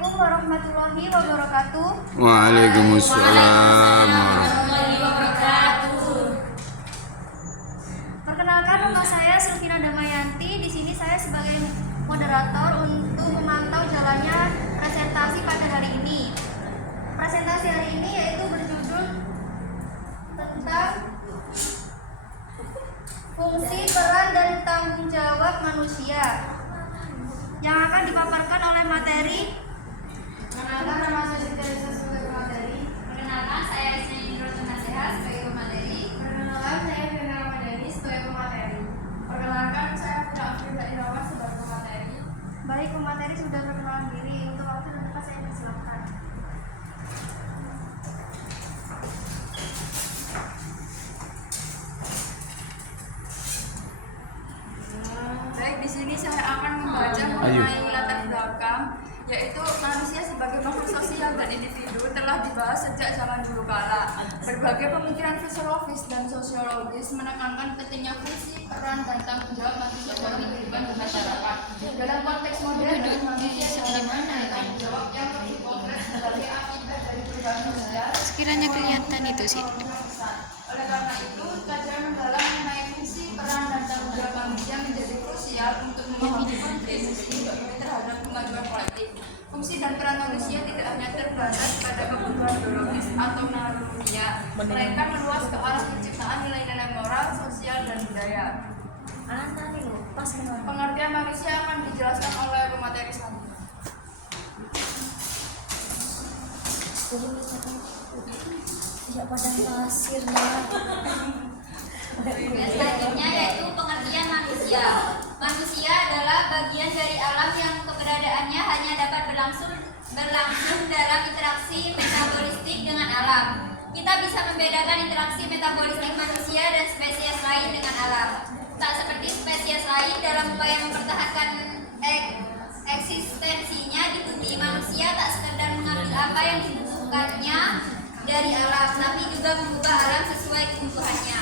Assalamualaikum warahmatullahi wabarakatuh. Waalaikumsalam warahmatullahi wabarakatuh. Perkenalkan, nama saya Sylvina Damayanti. Di sini saya sebagai moderator untuk memantau jalannya presentasi pada hari ini. Presentasi hari ini yaitu berjudul tentang fungsi, peran, dan tanggung jawab manusia, yang akan dipaparkan oleh materi. Perkenalkan, nama saya Siti Elisa sebagai pemateri. Perkenalkan, saya Isni Rojo Naseha sebagai pemateri. Perkenalkan, saya Fena Ramadhani sebagai pemateri. Perkenalkan, saya Fida Afrida Irawan sebagai pemateri. Baik, pemateri sudah perkenalan diri. Untuk waktu dan tempat saya persilakan. Baik, di sini saya akan membaca mengenai latar belakang, yaitu manusia sebagai makhluk sosial dan individu telah dibahas sejak zaman dulu kala. Berbagai pemikiran filosofis dan sosiologis menekankan pentingnya fungsi, peran, dan tanggung jawab manusia dalam kehidupan bermasyarakat. Dalam konteks modern, manusia sebagai tanggung jawab yang lebih konkret sebagai akibat dari perubahan sosial. Sekiranya kelihatan itu sih. Oleh karena itu, kajian mendalam mengenai fungsi, peran, dan tanggung jawab manusia menjadi krusial untuk memahami kontribusi terhadap kemajuan kolektif. Fungsi dan peran manusia tidak hanya terbatas pada kebutuhan biologis atau naluriah, melainkan meluas ke arah penciptaan nilai-nilai moral, sosial, dan budaya. Pengertian manusia akan dijelaskan oleh pemateri selanjutnya. Selanjutnya yaitu pengertian manusia. Manusia adalah bagian dari alam yang keberadaannya hanya dapat berlangsung dalam interaksi metabolistik dengan alam. Kita bisa membedakan interaksi metabolistik manusia dan spesies lain dengan alam. Tak seperti spesies lain dalam upaya mempertahankan eksistensinya di bumi, manusia tak sekedar mengambil apa yang dibutuhkannya dari alam, tapi juga mengubah alam sesuai kebutuhannya.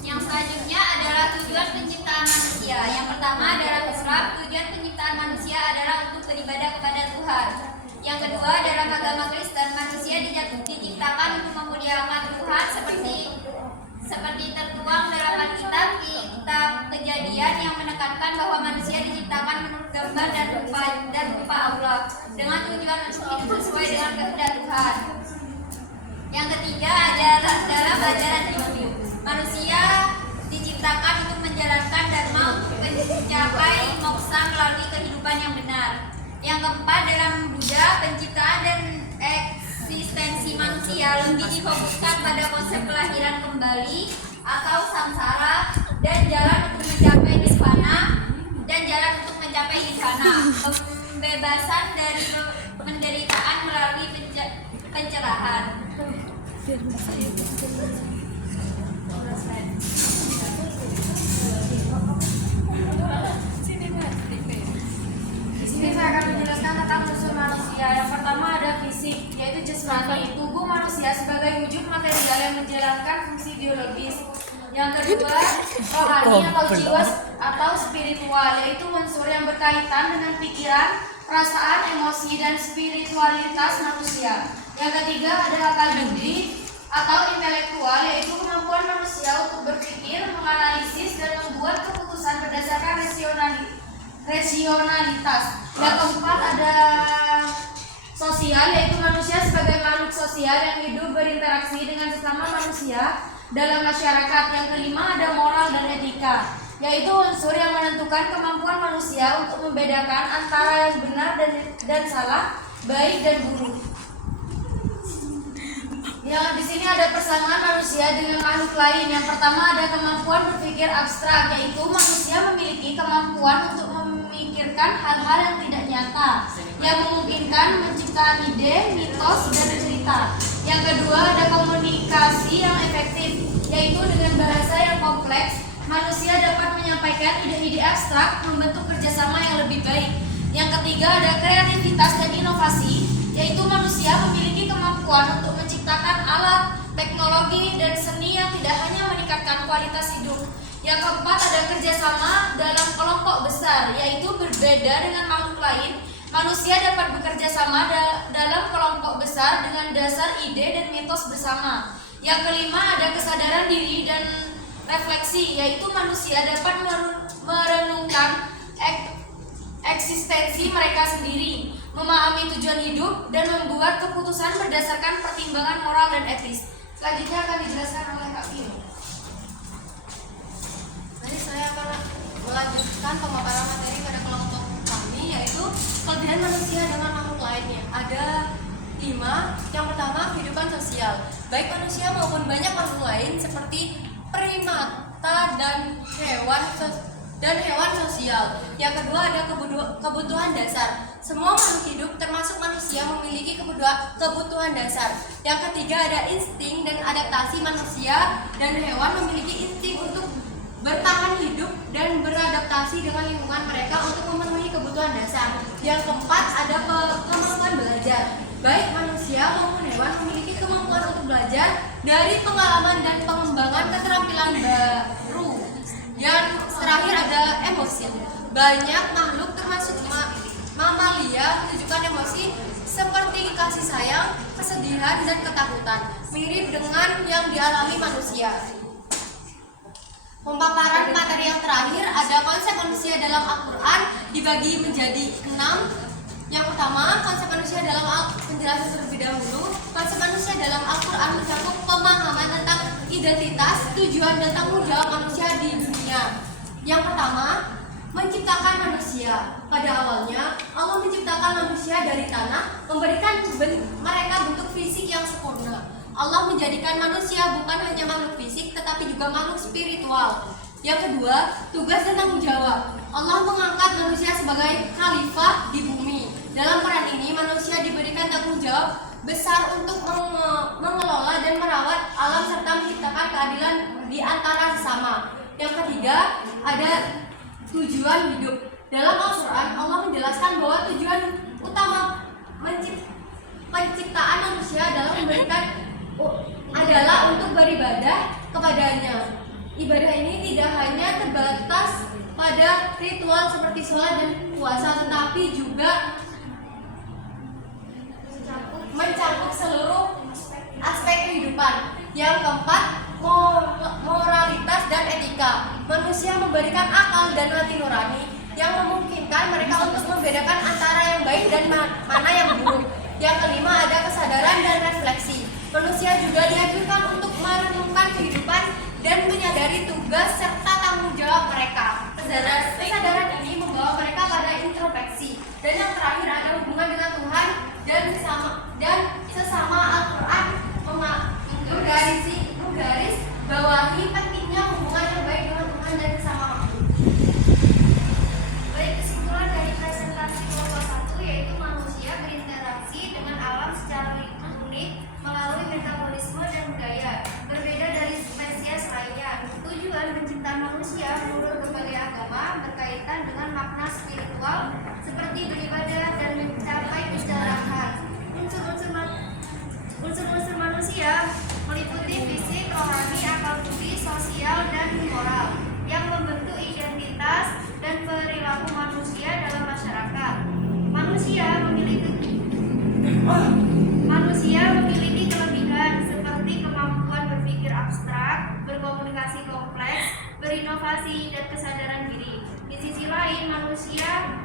Yang selanjutnya adalah tujuan penciptaan manusia. Yang pertama adalah Islam. Tujuan penciptaan manusia adalah untuk beribadah kepada Tuhan. Yang kedua, dalam agama Kristen, manusia diciptakan untuk memuliakan Tuhan seperti tertuang dalam Alkitab, kitab Kejadian yang menekankan bahwa manusia diciptakan menurut gambar dan rupa Allah dengan tujuan untuk hidup sesuai dengan kehendak Tuhan. Yang ketiga adalah dalam ajaran Hindu, manusia diciptakan untuk menjalankan dharma untuk mencapai moksa melalui kehidupan yang benar. Yang keempat, dalam Buddha, penciptaan dan eksistensi manusia lebih difokuskan pada konsep kelahiran kembali atau samsara dan jalan untuk mencapai nirvana, pembebasan dari penderitaan melalui pencerahan. Di sini saya akan menjelaskan tentang unsur manusia. Yang pertama ada fisik, yaitu jasmani. Tubuh manusia sebagai wujud material yang menjalankan fungsi biologis. Yang kedua, rohani atau jiwa atau spiritual, yaitu unsur yang berkaitan dengan pikiran, perasaan, emosi, dan spiritualitas manusia. Yang ketiga ada akal budi atau intelektual, yaitu kemampuan manusia untuk berpikir, menganalisis, dan membuat keputusan berdasarkan rasionalitas. Yang keempat ada sosial, yaitu manusia sebagai makhluk sosial yang hidup berinteraksi dengan sesama manusia dalam masyarakat. Yang kelima ada moral dan etika, yaitu unsur yang menentukan kemampuan manusia untuk membedakan antara yang benar dan salah, baik dan buruk. Yang di sini ada persamaan manusia dengan makhluk lain. Yang pertama ada kemampuan berpikir abstrak, yaitu manusia memiliki kemampuan untuk memikirkan hal-hal yang tidak nyata, yang memungkinkan menciptakan ide, mitos, dan cerita. Yang kedua ada komunikasi yang efektif, yaitu dengan bahasa yang kompleks, manusia dapat menyampaikan ide-ide abstrak, membentuk kerjasama yang lebih baik. Yang ketiga ada kreativitas dan inovasi, yaitu manusia memiliki kemampuan untuk menciptakan alat, teknologi, dan seni yang tidak hanya meningkatkan kualitas hidup. Yang keempat ada kerjasama dalam kelompok besar, yaitu berbeda dengan makhluk lain, Manusia dapat bekerja sama dalam kelompok besar dengan dasar ide dan mitos bersama. Yang kelima ada kesadaran diri dan refleksi, yaitu manusia dapat merenungkan eksistensi mereka sendiri, memahami tujuan hidup, dan membuat keputusan berdasarkan pertimbangan moral dan etis. Selanjutnya akan dijelaskan oleh Kak Vino. Nanti saya akan melanjutkan pemaparan materi pada kelompok kami, yaitu kelebihan manusia dengan makhluk lainnya. Ada 5. Yang pertama, kehidupan sosial. Baik manusia maupun banyak makhluk lain seperti primata dan hewan sosial. Yang kedua ada kebutuhan dasar. Semua makhluk hidup termasuk manusia memiliki kebutuhan dasar. Yang ketiga ada insting dan adaptasi. Manusia dan hewan memiliki insting untuk bertahan hidup dan beradaptasi dengan lingkungan mereka untuk memenuhi kebutuhan dasar. Yang keempat ada kemampuan belajar. Baik manusia maupun hewan memiliki kemampuan untuk belajar dari pengalaman dan pengembangan keterampilan baru. Yang terakhir ada emosi. Banyak makhluk termasuk mamalia menunjukkan emosi seperti kasih sayang, kesedihan, dan ketakutan, mirip dengan yang dialami manusia. Pemaparan materi yang terakhir ada konsep manusia dalam Al-Quran dibagi menjadi 6. Yang pertama, konsep manusia dalam penjelasan terlebih dahulu. Konsep manusia dalam Al-Quran mencakup pemahaman tentang identitas, tujuan, dan tanggung jawab manusia di dunia. Yang pertama, menciptakan manusia. Pada awalnya, Allah menciptakan manusia dari tanah, memberikan mereka bentuk fisik yang sempurna. Allah menjadikan manusia bukan hanya makhluk fisik, tetapi juga makhluk spiritual. Yang kedua, tugas dan tanggung jawab. Allah mengangkat manusia sebagai khalifah di bumi. Dalam peran ini, manusia diberikan tanggung jawab besar untuk mengelola dan merawat alam serta menciptakan keadilan di antara sesama. Yang ketiga, ada tujuan hidup. Dalam Al-Quran, Allah menjelaskan bahwa tujuan utama penciptaan manusia adalah untuk beribadah kepadanya. Ibadah ini tidak hanya terbatas pada ritual seperti sholat dan puasa, tetapi juga mencakup seluruh aspek kehidupan. Yang keempat, moralitas dan etika. Manusia memberikan akal dan hati nurani yang memungkinkan mereka untuk membedakan antara yang baik dan mana yang buruk. Yang kelima ada kesadaran dan refleksi. Manusia juga dianjurkan untuk merenungkan kehidupan dan menyadari tugas serta tanggung jawab mereka. Kesadaran ini membawa mereka pada introspeksi. Dan yang terakhir ada hubungan dengan Tuhan dan sesama. Al-Quran menggaris bawahi pentingnya hubungan yang baik dengan Tuhan dan sesama makhluk. Baik, kesimpulan dari presentasi kelompok 1 yaitu manusia berinteraksi dengan alam secara unik melalui metabolisme dan budaya berbeda dari spesies lainnya. Tujuan penciptaan manusia menurut berbagai agama berkaitan dengan makna spiritual seperti beribadah dan mencapai kejelasan. Unsur-unsur manusia meliputi fisik, rohani, akal budi, sosial, dan moral yang membentuk identitas dan perilaku manusia dalam masyarakat. Manusia memiliki kelebihan seperti kemampuan berpikir abstrak, berkomunikasi kompleks, berinovasi, dan kesadaran diri. Di sisi lain, manusia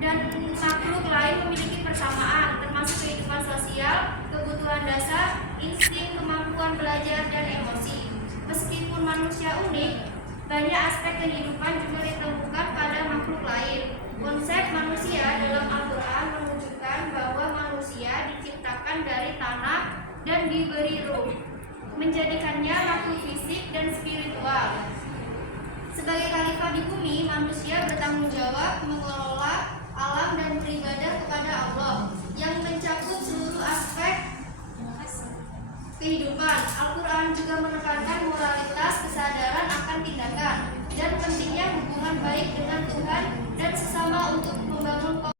dan makhluk lain memiliki persamaan, termasuk kehidupan sosial, kebutuhan dasar, insting, kemampuan belajar, dan emosi. Meskipun manusia unik, banyak aspek kehidupan juga ditemukan pada makhluk lain. Konsep manusia dalam Al-Quran menunjukkan bahwa manusia diciptakan dari tanah dan diberi ruh, menjadikannya makhluk fisik dan spiritual. Sebagai khalifah di bumi, manusia bertanggung jawab mengelola alam dan beribadah kepada Allah yang mencakup seluruh aspek kehidupan. Al-Quran juga menekankan moralitas, kesadaran akan tindakan, dan pentingnya hubungan baik dengan Tuhan dan sesama untuk membangun